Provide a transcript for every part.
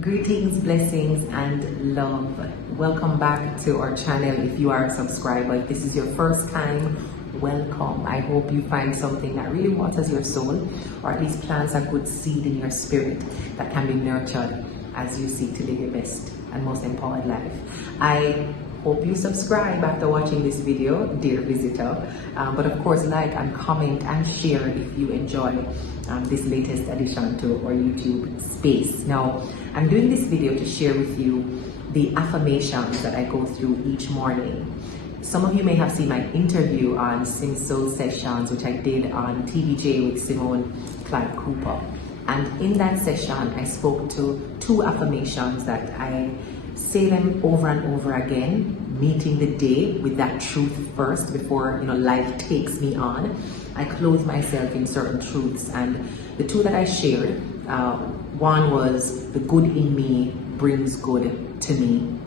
Greetings, blessings, and love. Welcome back to our channel. If you are a subscriber, if this is your first time, welcome. I hope you find something that really waters your soul, or at least plants a good seed in your spirit that can be nurtured as you seek to live your best and most empowered life. I hope you subscribe after watching this video, dear visitor. But of course, like and comment and share if you enjoy this latest addition to our YouTube space. Now, I'm doing this video to share with you the affirmations that I go through each morning. Some of you may have seen my interview on Sim Soul Sessions, which I did on TVJ with Simone Clark Cooper. And in that session, I spoke to 2 affirmations that I say them over and over again, meeting the day with that truth first before life takes me on. I clothe myself in certain truths, and the 2 that I shared, one was the good in me brings good to me.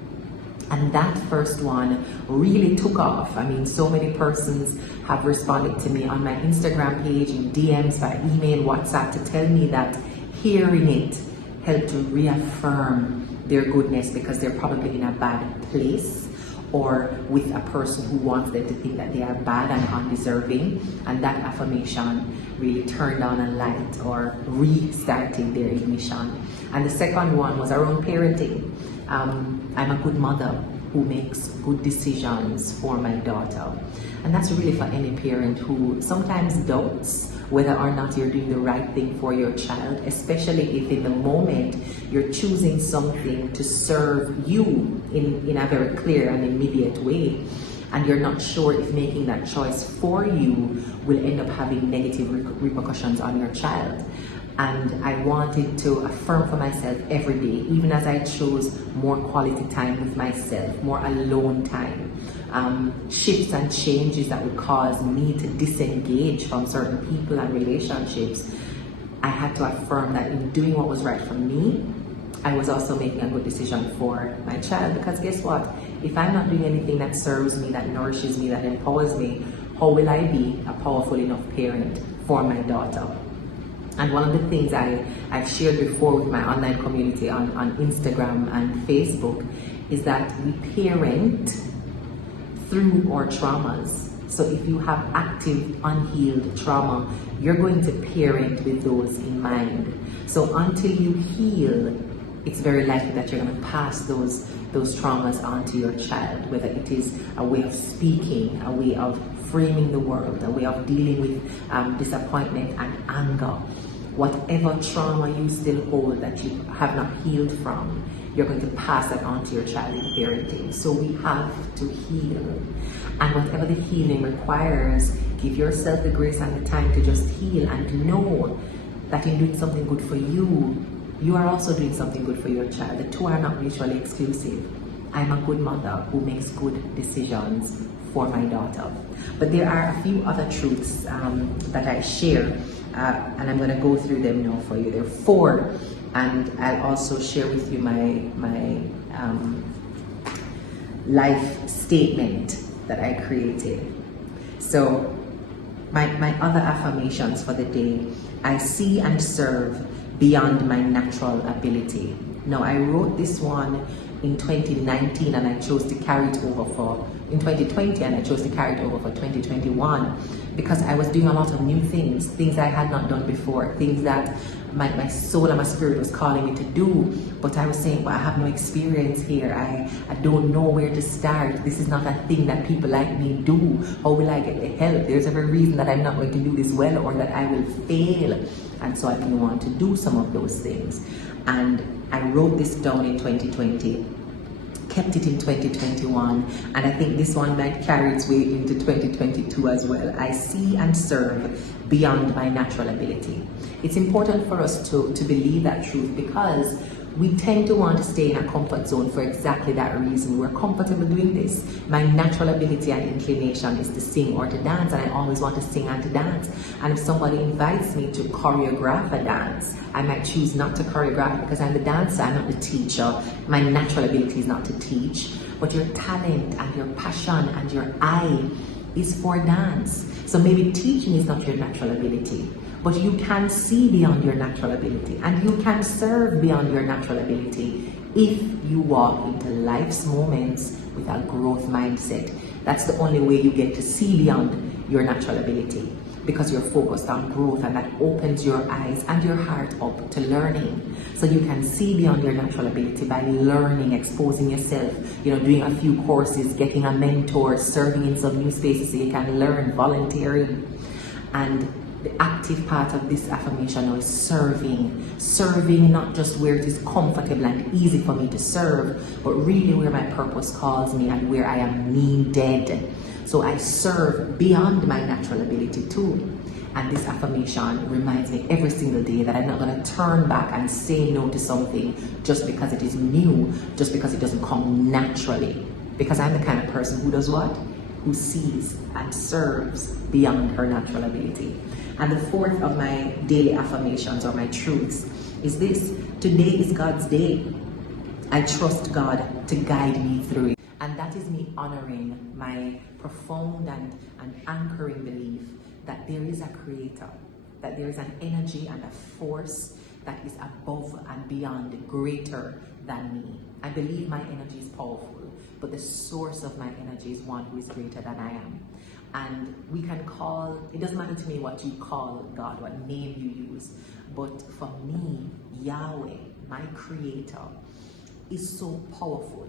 And that first one really took off. I mean, so many persons have responded to me on my Instagram page, in DMs, by email, WhatsApp, to tell me that hearing it helped to reaffirm their goodness because they're probably in a bad place, or with a person who wants them to think that they are bad and undeserving. And that affirmation really turned on a light or restarted their ignition. And the second one was around parenting. I'm a good mother who makes good decisions for my daughter. And that's really for any parent who sometimes doubts whether or not you're doing the right thing for your child, especially if in the moment you're choosing something to serve you in a very clear and immediate way, and you're not sure if making that choice for you will end up having negative repercussions on your child. And I wanted to affirm for myself every day, even as I chose more quality time with myself, more alone time, shifts and changes that would cause me to disengage from certain people and relationships. I had to affirm that in doing what was right for me, I was also making a good decision for my child. Because guess what? If I'm not doing anything that serves me, that nourishes me, that empowers me, how will I be a powerful enough parent for my daughter? And one of the things I've shared before with my online community on Instagram and Facebook is that we parent through our traumas. So if you have active, unhealed trauma, you're going to parent with those in mind. So until you heal, it's very likely that you're going to pass those traumas on to your child, whether it is a way of speaking, a way of framing the world, a way of dealing with disappointment and anger. Whatever trauma you still hold that you have not healed from, you're going to pass that on to your child in parenting. So we have to heal. And whatever the healing requires, give yourself the grace and the time to just heal, and know that in doing something good for you, you are also doing something good for your child. The 2 are not mutually exclusive. I'm a good mother who makes good decisions for my daughter. But there are a few other truths that I share, and I'm going to go through them now for you. There are 4, and I'll also share with you my life statement that I created. So my other affirmations for the day: I see and serve beyond my natural ability. Now, I wrote this one in 2019, and I chose to carry it over in 2020, and I chose to carry it over for 2021 because I was doing a lot of new things I had not done before, things that my soul and my spirit was calling me to do. But I was saying, well, I have no experience here. I don't know where to start. This is not a thing that people like me do. How will I get the help? There's every reason that I'm not going to do this well, or that I will fail. And so I didn't want to do some of those things. And I wrote this down in 2020, kept it in 2021, and I think this one might carry its way into 2022 as well. I see and serve beyond my natural ability. It's important for us to believe that truth, because we tend to want to stay in a comfort zone for exactly that reason. We're comfortable doing this. My natural ability and inclination is to sing or to dance, and I always want to sing and to dance. And if somebody invites me to choreograph a dance, I might choose not to choreograph because I'm the dancer, I'm not the teacher. My natural ability is not to teach, but your talent and your passion and your eye is for dance. So maybe teaching is not your natural ability, But you can see beyond your natural ability, and you can serve beyond your natural ability if you walk into life's moments with a growth mindset. That's the only way you get to see beyond your natural ability, because you're focused on growth, and that opens your eyes and your heart up to learning. So you can see beyond your natural ability by learning, exposing yourself, doing a few courses, getting a mentor, serving in some new spaces so you can learn, volunteering. And the active part of this affirmation is serving not just where it is comfortable and easy for me to serve, but really where my purpose calls me and where I am needed. So I serve beyond my natural ability too. And this affirmation reminds me every single day that I'm not going to turn back and say no to something just because it is new, just because it doesn't come naturally. Because I'm the kind of person who does what? Who sees and serves beyond her natural ability. And the fourth of my daily affirmations, or my truths, is this: today is God's day. I trust God to guide me through it. And that is me honoring my profound and anchoring belief that there is a creator, that there is an energy and a force that is above and beyond, greater than me. I believe my energy is powerful, but the source of my energy is one who is greater than I am. And we can call, it doesn't matter to me what you call God, what name you use, but for me, Yahweh, my creator, is so powerful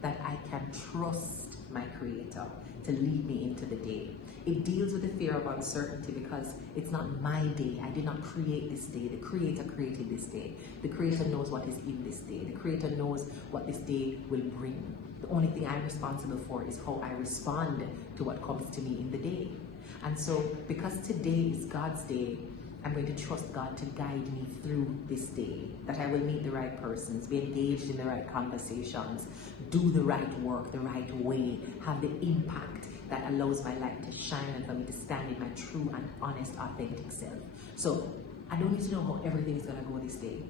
that I can trust my creator to lead me into the day. It deals with the fear of uncertainty because it's not my day. I did not create this day. The creator created this day. The creator knows what is in this day. The creator knows what this day will bring. The only thing I'm responsible for is how I respond to what comes to me in the day. And so because today is God's day, I'm going to trust God to guide me through this day, that I will meet the right persons, be engaged in the right conversations, do the right work the right way, have the impact that allows my light to shine and for me to stand in my true and honest, authentic self. So I don't need to know how everything is going to go this day.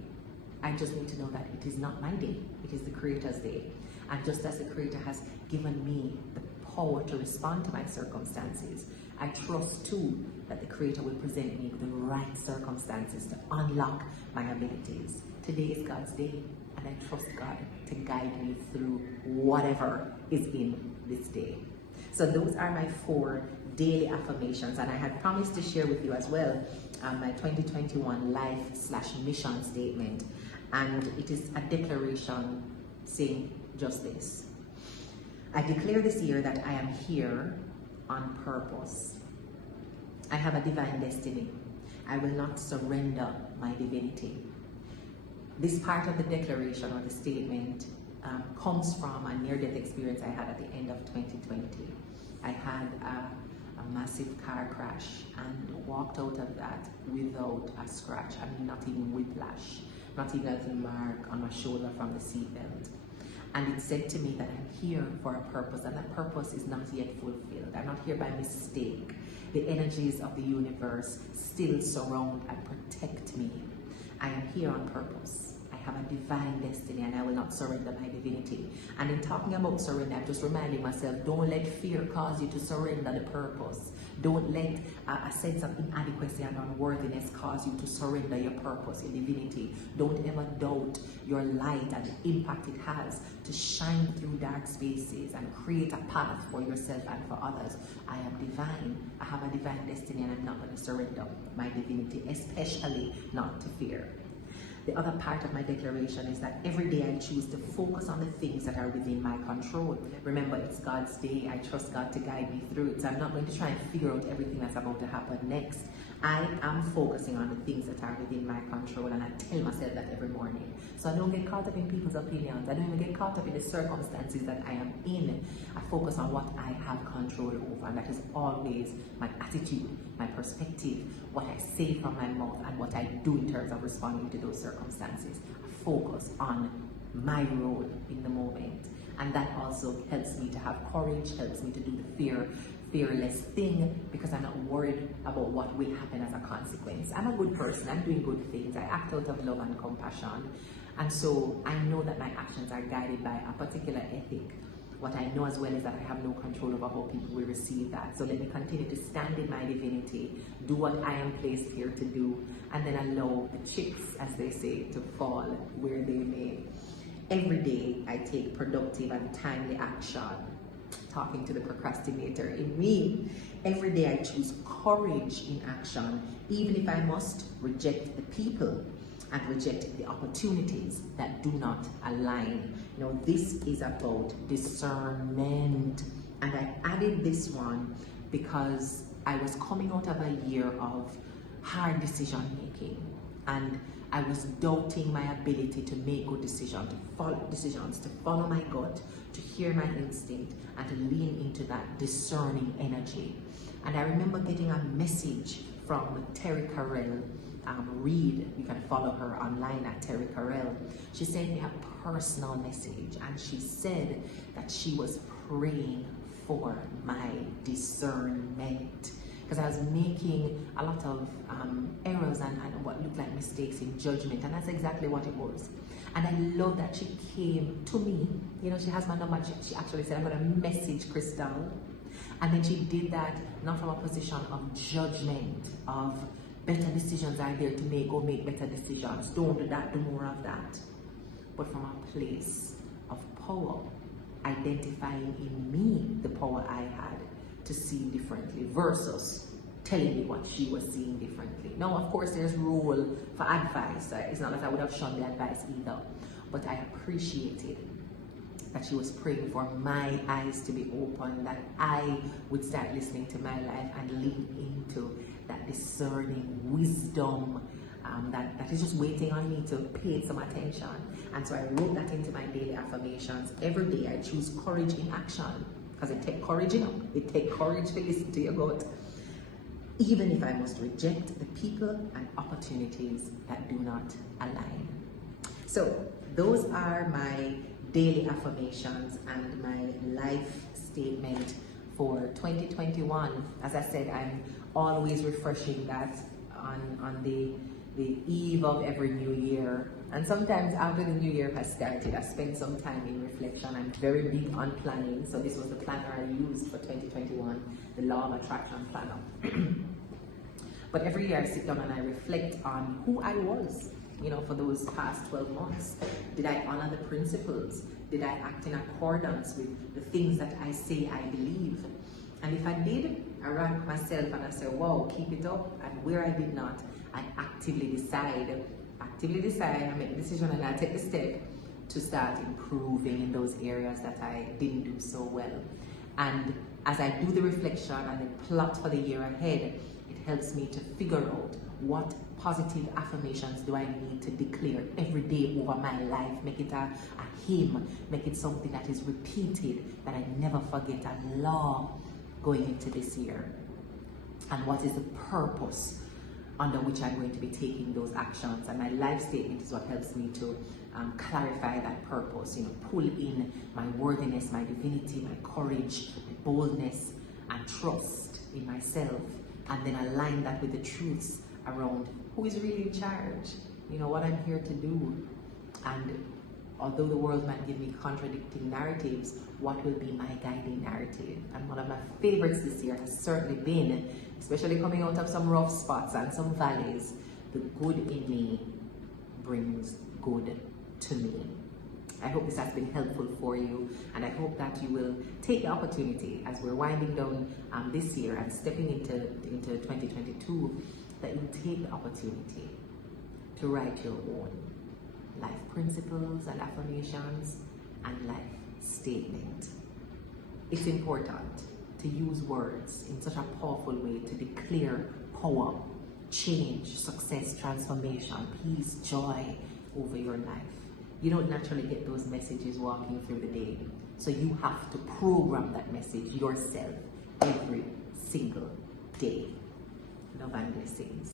I just need to know that it is not my day, it is the Creator's day. And just as the Creator has given me the power to respond to my circumstances, I trust too that the Creator will present me with the right circumstances to unlock my abilities. Today is God's day, and I trust God to guide me through whatever is in this day. So those are my 4 daily affirmations, and I had promised to share with you as well my 2021 life/mission statement, and it is a declaration saying just this: I declare this year that I am here on purpose. I have a divine destiny. I will not surrender my divinity. This part of the declaration or the statement comes from a near-death experience I had at the end of 2020. I had a massive car crash and walked out of that without a scratch. I mean, not even whiplash, not even a mark on my shoulder from the seatbelt. And it said to me that I'm here for a purpose, and that purpose is not yet fulfilled. I'm not here by mistake. The energies of the universe still surround and protect me. I am here on purpose. I have a divine destiny, and I will not surrender my divinity. And in talking about surrender, I'm just reminding myself, don't let fear cause you to surrender the purpose. Don't let a sense of inadequacy and unworthiness cause you to surrender your purpose, your divinity. Don't ever doubt your light and the impact it has to shine through dark spaces and create a path for yourself and for others. I am divine. I have a divine destiny, and I'm not going to surrender my divinity, especially not to fear. The other part of my declaration is that every day I choose to focus on the things that are within my control. Remember, it's God's day. I trust God to guide me through it. So I'm not going to try and figure out everything that's about to happen next. I am focusing on the things that are within my control, and I tell myself that every morning. So I don't get caught up in people's opinions. I don't even get caught up in the circumstances that I am in. I focus on what I have control over, and that is always my attitude, my perspective, what I say from my mouth, and what I do in terms of responding to those circumstances. I focus on my role in the moment, and that also helps me to have courage, helps me to do the fearless thing, because I'm not worried about what will happen as a consequence. I'm a good person. I'm doing good things. I act out of love and compassion, and so I know that my actions are guided by a particular ethic what I know as well is that I have no control over how people will receive that. So let me continue to stand in my divinity, do what I am placed here to do, and then allow the chips, as they say, to fall where they may. Every day I take productive and timely action. Talking to the procrastinator in me. Every day I choose courage in action, even if I must reject the people and reject the opportunities that do not align. You know, this is about discernment. And I added this one because I was coming out of a year of hard decision making, and I was doubting my ability to make good decisions, to follow my gut, to hear my instinct, and to lean into that discerning energy. And I remember getting a message from Terry Carell. Read, you can follow her online at Terry Carell. She sent me a personal message, and she said that she was praying for my discernment, because I was making a lot of errors and what looked like mistakes in judgment, and that's exactly what it was. And I love that she came to me. You know, she has my number. She actually said, I'm going to message Crystal. And then she did that not from a position of judgment, of better decisions are there to make, go make better decisions, don't do that, do more of that, but from a place of power, identifying in me the power I had to see differently versus telling me what she was seeing differently. Now, of course, there's role for advice. It's not that I would have shunned the advice either, but I appreciated that she was praying for my eyes to be open, that I would start listening to my life and lean into that discerning wisdom that is just waiting on me to pay some attention. And so I wrote that into my daily affirmations. Every day I choose courage in action, because it takes courage, it takes courage to listen to your gut, even if I must reject the people and opportunities that do not align. So those are my daily affirmations and my life statement for 2021. As I said, I'm always refreshing that on the eve of every new year. And sometimes after the new year has started, I spend some time in reflection. I'm very big on planning. So this was the planner I used for 2021, the Law of Attraction Planner. But every year I sit down and I reflect on who I was, you know, for those past 12 months. Did I honor the principles? Did I act in accordance with the things that I say I believe? And if I did, I rank myself and I say, wow, keep it up. And where I did not, I actively decide, I make a decision and I take the step to start improving in those areas that I didn't do so well. And as I do the reflection and then plot for the year ahead, it helps me to figure out what positive affirmations do I need to declare every day over my life. Make it a hymn, make it something that is repeated, that I never forget, a law going into this year. And what is the purpose under which I'm going to be taking those actions? And my life statement is what helps me to clarify that purpose, you know, pull in my worthiness, my divinity, my courage, my boldness, and trust in myself, and then align that with the truths around who is really in charge, you know, what I'm here to do. And although the world might give me contradicting narratives, what will be my guiding narrative? And one of my favorites this year has certainly been, especially coming out of some rough spots and some valleys, the good in me brings good to me. I hope this has been helpful for you, and I hope that you will take the opportunity as we're winding down this year and stepping into 2022, that you take the opportunity to write your own life principles and affirmations and life statement. It's important to use words in such a powerful way to declare power, change, success, transformation, peace, joy over your life. You don't naturally get those messages walking through the day. So you have to program that message yourself every single day. Love and blessings.